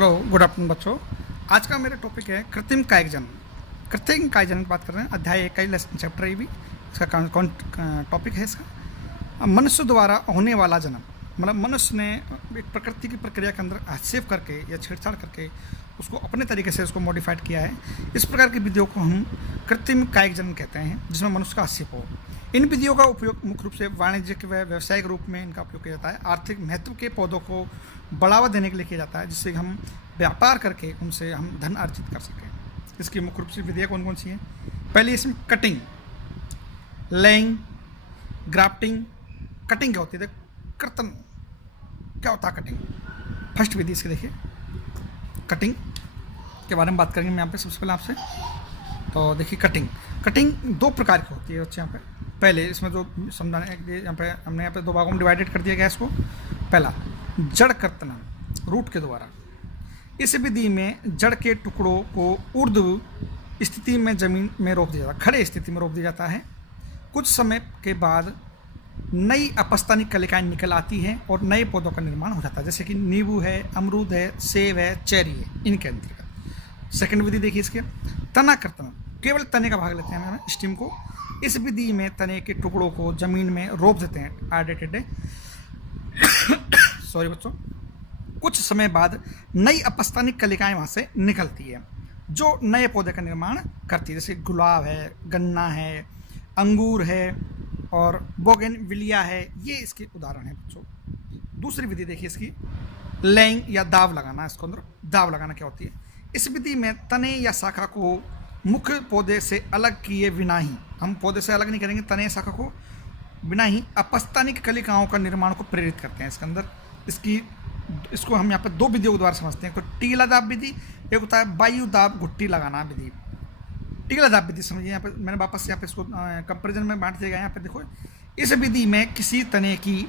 Hello, good afternoon बच्चों। आज का मेरा टॉपिक है कृत्रिम कायिक जन्म। कृत्रिम कायिक जन्म की बात कर रहे हैं, अध्याय 1 का लेसन चैप्टर ये भी इसका कौन टॉपिक है इसका। मनुष्य द्वारा होने वाला जन्म, मतलब मनुष्य ने एक प्रकृति की प्रक्रिया के अंदर हस्तक्षेप करके या छेड़छाड़ करके उसको अपने तरीके से उसको मॉडिफाइड किया है। इस प्रकार की विधियों को हम कृत्रिम कायिक जन्म कहते हैं, जिसमें मनुष्य का हस्तक्षेप हो। इन विधियों का उपयोग मुख्य रूप से वाणिज्यिक व व्यावसायिक रूप में इनका उपयोग किया जाता है। आर्थिक महत्व के पौधों को बढ़ावा देने के लिए किया जाता है, जिससे हम व्यापार करके उनसे हम धन अर्जित कर सकें। इसकी मुख्य रूप से विधियाँ कौन कौन सी हैं? पहली इसमें कटिंग, लेइंग, ग्राफ्टिंग। कटिंग क्या होती है? कर्तन क्या होता है कटिंग? फर्स्ट विधि इसकी देखिए, कटिंग के बारे में बात करेंगे मैं यहाँ पे सबसे पहले आपसे। तो देखिए कटिंग दो प्रकार की होती है बच्चे यहाँ पे। पहले इसमें जो समझाने के लिए यहाँ पे हमने यहाँ पे दो भागों में डिवाइडेड कर दिया गया इसको। पहला जड़ कर्तन, रूट के द्वारा। इस विधि में जड़ के टुकड़ों को ऊर्ध्व स्थिति में जमीन में रोप दिया जाता है, खड़े स्थिति में रोप दिया जाता है। कुछ समय के बाद नई अपस्तानिक कलिकाएं निकल आती हैं और नए पौधों का निर्माण हो जाता है, जैसे कि नींबू है, अमरूद है, सेब है, चेरी है, इनके अंतर्गत। सेकंड विधि देखिए इसके, तना कर्तन। केवल तने का भाग लेते हैं हम स्टीम को। इस विधि में तने के टुकड़ों को जमीन में रोप देते हैं आडे सॉरी बच्चों। कुछ समय बाद नई अपस्तानिक कलिकाएं वहाँ से निकलती है, जो नए पौधे का निर्माण करती है, जैसे गुलाब है, गन्ना है, अंगूर है और बोगेनविलिया है। ये इसके उदाहरण हैं बच्चों। दूसरी विधि देखिए इसकी, लेइंग या दाव लगाना। इसको अंदर दाव लगाना क्या होती है? इस विधि में तने या शाखा को मुख्य पौधे से अलग किए बिना ही, हम पौधे से अलग नहीं करेंगे, तने या शाखा को बिना ही अपस्तानिक कलिकाओं का निर्माण को प्रेरित करते हैं। इसके अंदर इसको हम यहाँ पर दो विधियों के द्वारा समझते हैं। तो टीला दाब विधि, एक होता है वायु दाब घुट्टी लगाना विधि। टीला दाब विधि समझिए, यहाँ पे मैंने वापस यहाँ पे इसको कंपेरिजन में बांट दिया गया। यहाँ पे देखो, इस विधि में किसी तने की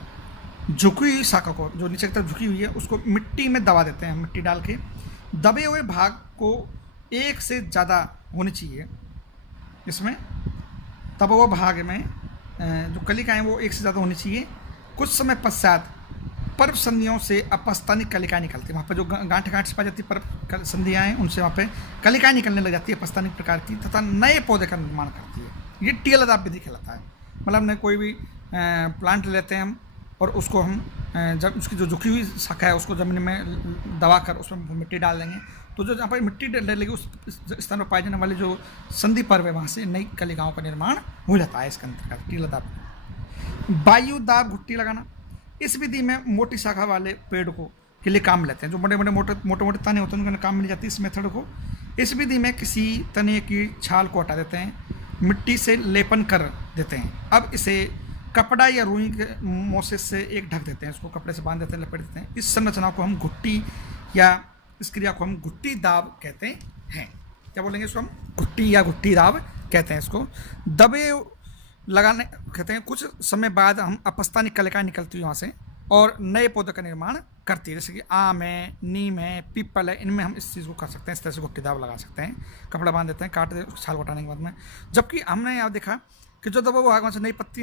झुकी हुई शाखा को, जो नीचे की तरफ झुकी हुई है, उसको मिट्टी में दबा देते हैं। मिट्टी डाल के दबे हुए भाग को एक से ज़्यादा होनी चाहिए इसमें, तब वो भाग में जो कलिकाएँ वो एक से ज़्यादा होनी चाहिए। कुछ समय पश्चात पर्व संधियों से अपस्तानिक कलिकाएँ निकलती है। वहाँ पर जो गांठ से पा जाती पर्व संधियाँ हैं, उनसे वहाँ पे कलिकाएँ निकलने लग जाती है अपस्तानिक प्रकार की, तथा नए पौधे का निर्माण करती है। ये टीलदाब विधि कहलाता है। मतलब हमने कोई भी प्लांट लेते हैं हम, और उसको हम जब उसकी जो झुकी हुई शाखा है उसको ज़मीन में दबा कर उसमें मिट्टी डाल देंगे, तो जो जहाँ पर मिट्टी डलेगी उस स्थान पर पाए जाने वाले जो संधि पर्व है वहाँ से नई कलिकाओं का निर्माण हो जाता है। इसके अंतर्गत टीलदाब। वायु दाब घुट्टी लगाना, इस विधि में मोटी शाखा वाले पेड़ को के लिए काम लेते हैं। जो बड़े बड़े मोटे तने होते हैं उनका काम मिल जाती है इस मेथड को। इस विधि में किसी तने की छाल को हटा देते हैं, मिट्टी से लेपन कर देते हैं। अब इसे कपड़ा या रुई के मोसेस से एक ढक देते हैं, उसको कपड़े से बांध देते हैं, लपेट देते हैं। इस संरचना को हम घुट्टी या इस क्रिया को हम घुट्टी दाब कहते हैं। क्या बोलेंगे इसको? हम घुट्टी या घुट्टी दाब कहते हैं इसको। दबे लगाने कहते हैं। कुछ समय बाद हम अपस्तानिक कलिकाएँ निकलती है वहाँ से और नए पौधे का निर्माण करती है, जैसे कि आम है, नीम है, पीपल है। इनमें हम इस चीज़ को कर सकते हैं, इस तरह से घुट्टी दाब लगा सकते हैं। कपड़ा बांध देते हैं, काट देते हैं छाल हटाने के बाद में। जबकि हमने यहाँ देखा कि जो दबा भाग वहाँ से नई पत्ती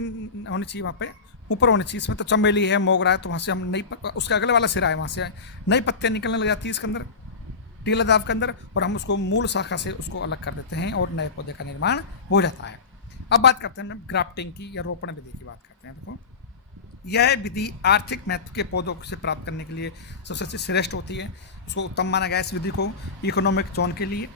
होनी चाहिए, वहाँ पे ऊपर होनी चाहिए। इसमें तो चमेली है, मोगरा है, तो वहाँ से हम उसके अगले वाला सिरा है, वहाँ से नई पत्तियाँ निकलने लग जाती है इसके अंदर, टीलदाब के अंदर, और हम उसको मूल शाखा से उसको अलग कर देते हैं और नए पौधे का निर्माण हो जाता है। अब बात करते हैं ग्राफ्टिंग की या रोपण विधि की बात करते हैं। देखो, यह विधि आर्थिक महत्व के पौधों से प्राप्त करने के लिए सबसे श्रेष्ठ होती है। उसको उत्तम माना गया इस विधि को इकोनॉमिक जोन के लिए।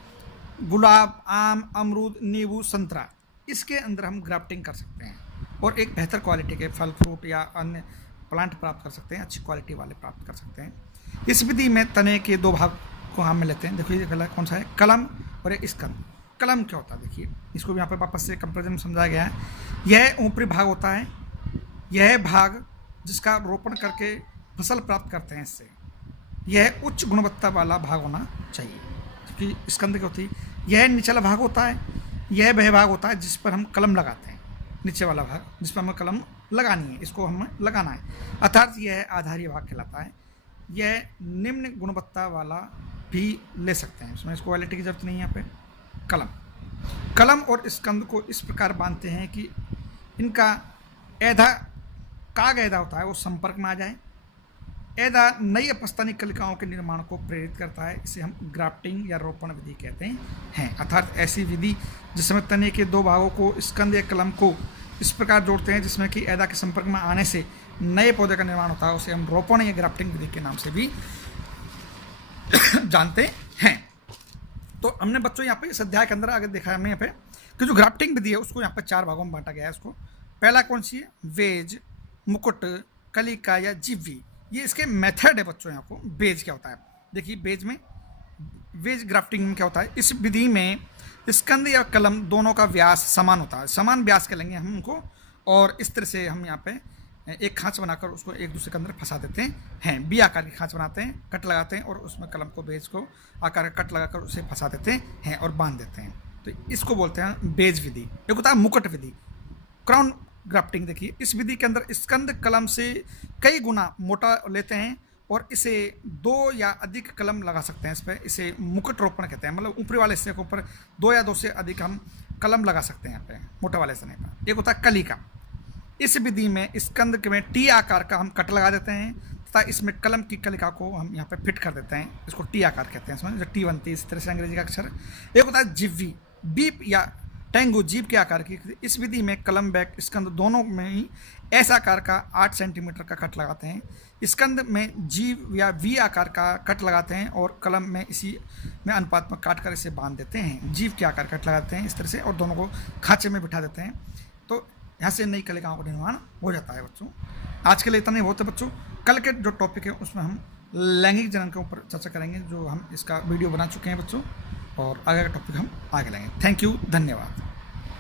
गुलाब, आम, अमरूद, नींबू, संतरा, इसके अंदर हम ग्राफ्टिंग कर सकते हैं और एक बेहतर क्वालिटी के फल फ्रूट या अन्य प्लांट प्राप्त कर सकते हैं, अच्छी क्वालिटी वाले प्राप्त कर सकते हैं। इस विधि में तने के दो भाग को हम में लेते हैं। देखो ये पहला कौन सा है? कलम और एक स्कंद। कलम क्या होता है? देखिए, इसको भी यहाँ पे वापस से कंपेरिजन में समझाया गया है। यह ऊपरी भाग होता है, यह भाग जिसका रोपण करके फसल प्राप्त करते हैं इससे, यह उच्च गुणवत्ता वाला भाग होना चाहिए। क्योंकि स्कंद क्या होती है? यह निचला भाग होता है, यह वह भाग होता है जिस पर हम कलम लगाते हैं। नीचे वाला भाग जिस पर हमें कलम लगानी है, इसको हमें लगाना है, अर्थात यह आधारी भाग कहलाता है। यह निम्न गुणवत्ता वाला भी ले सकते हैं, इसमें क्वालिटी की जरूरत नहीं है। यहाँ पे कलम और स्कंद को इस प्रकार बांधते हैं कि इनका ऐधा होता है वो संपर्क में आ जाए ऐदा नई अपस्थानिक कलिकाओं के निर्माण को प्रेरित करता है। इसे हम ग्राफ्टिंग या रोपण विधि कहते हैं। अर्थात ऐसी विधि जिसमें तने के दो भागों को स्कंद या कलम को इस प्रकार जोड़ते हैं जिसमें कि ऐदा के संपर्क में आने से नए पौधे का निर्माण होता है, उसे हम रोपण या ग्राफ्टिंग विधि के नाम से भी जानते हैं। तो हमने बच्चों यहाँ पे इस अध्याय के अंदर आगे देखा है, हमें यहाँ पे कि जो ग्राफ्टिंग विधि है उसको यहाँ पे 4 भागों में बांटा गया है। उसको पहला कौन सी है? वेज, मुकुट, कलिका या जिव्वी। ये इसके मेथड है बच्चों। यहाँ को बेज क्या होता है, देखिए बेज में, वेज ग्राफ्टिंग में क्या होता है, इस विधि में स्कंद या कलम दोनों का व्यास समान होता है। समान व्यास के लेंगे हम उनको, और इस तरह से हम यहाँ पे एक खांच बनाकर उसको एक दूसरे के अंदर फंसा देते हैं। बी आकार की खांच बनाते हैं, कट लगाते हैं और उसमें कलम को, बेज को आकार का कट लगाकर उसे फंसा देते हैं और बांध देते हैं। तो इसको बोलते हैं बेज विधि। एक होता है मुकुट विधि, क्राउन ग्राफ्टिंग। देखिए इस विधि के अंदर स्कंद कलम से कई गुना मोटा लेते हैं और इसे 2 या अधिक कलम लगा सकते हैं इस पर। इसे मुकुट रोपण कहते हैं, मतलब ऊपरी वाले हिस्से के ऊपर 2 या 2 से अधिक हम कलम लगा सकते हैं यहाँ पे, मोटे वाले हिस्से पर। एक होता है कलिका। इस विधि में स्कंद में टी आकार का हम कट लगा देते हैं तथा इसमें कलम की कलिका को हम यहाँ पे फिट कर देते हैं। इसको टी आकार कहते हैं, इसमें जो टी बनती है इस तरह से अंग्रेजी का अक्षर। एक होता है जिव्वी, बीप या टेंगो, जीभ के आकार की। इस विधि में कलम बैक स्कंद दोनों में ही ऐसा आकार का 8 सेंटीमीटर का कट लगाते हैं। स्कंद में जीव या वी आकार का कट लगाते हैं और कलम में इसी में अनुपात में काट कर इसे बांध देते हैं। जीव के आकार कट लगाते हैं इस तरह से और दोनों को खांचे में बिठा देते हैं। तो यहाँ से नई कलिकाओं का निर्माण हो जाता है बच्चों। आज के लिए इतना ही बहुत है बच्चों। कल के जो टॉपिक है उसमें हम लैंगिक जनन के ऊपर चर्चा करेंगे, जो हम इसका वीडियो बना चुके हैं बच्चों, और आगे का टॉपिक हम आगे लेंगे। थैंक यू, धन्यवाद।